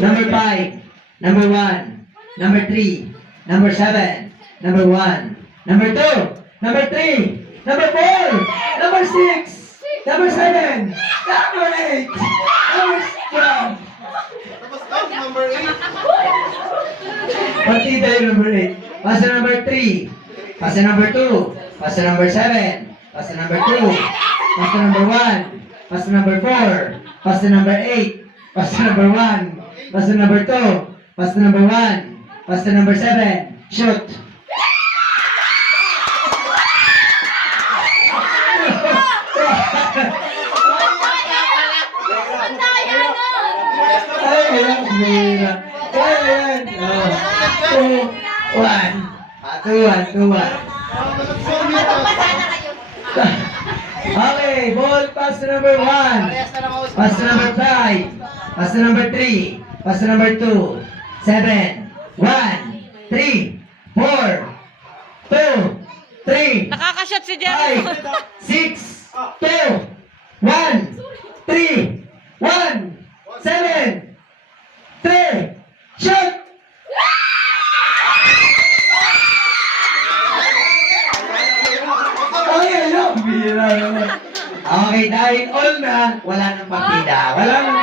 Number 5. Number 1. Number 3. Number 7. Number 1. Number 2. Number 3. Number 4. Number 6. Number 7. Number 8. Number 12. Partida yung number 8. Pasa number 3. Pasa number 2. Pasa number 7. Pasa number 2. Pasa number 1. Pasa number 4. Pasa number 8. Pasa number 1. Pasa number 2. Pasa number 1. Pasa number 7. Shoot! Ay, ayan, bira. Ay, ayan. 2, 1. 2, 1, 2, 1. Okay, ball pass to number 1. Pass to number 5. Pass to number 3. Pass to number 2. 7. 1. 3. 4. 2. 3. Nakakashot si Jerry. 5. 6. 2. 1. 3. 1. 7. 3. Shoot! Okay, ano? Bira naman. Okay, dahil all na, wala nang partida. Wala nang